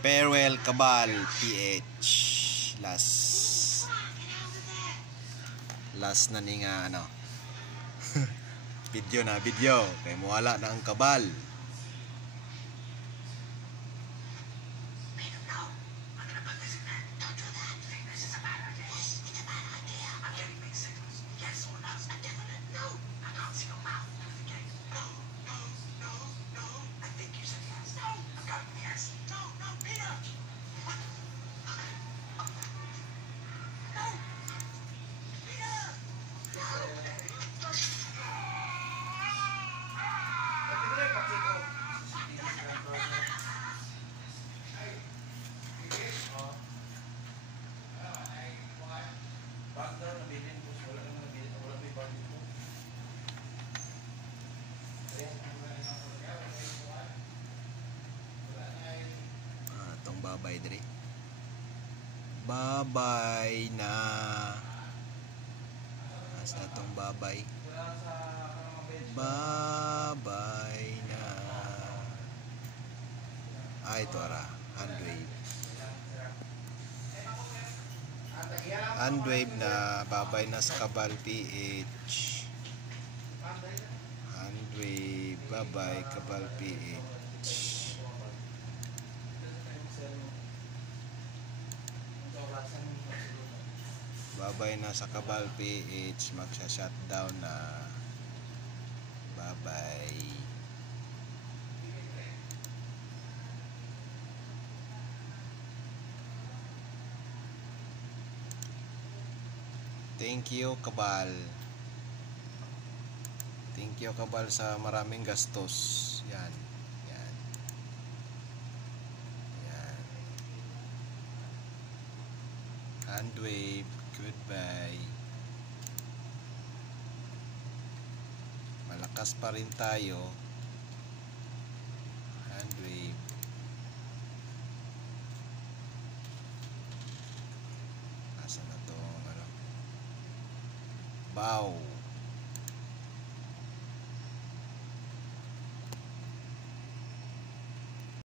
Farewell Cabal PH. Last na ni nga ano. video kay mawala na ang Cabal. Itong babay diri. Babay na. Asa itong babay? Babay na. Ito ara. Handwave na babay na sa Cabal PH. Handwave babay Cabal PH. Babay na sa Cabal PH, magsha-shutdown na. Babay. Thank you Cabal. Thank you Cabal sa maraming gastos. Yan. Handwave, goodbye. Malakas pa rin tayo. Handwave. Asa na to, ano? Bow.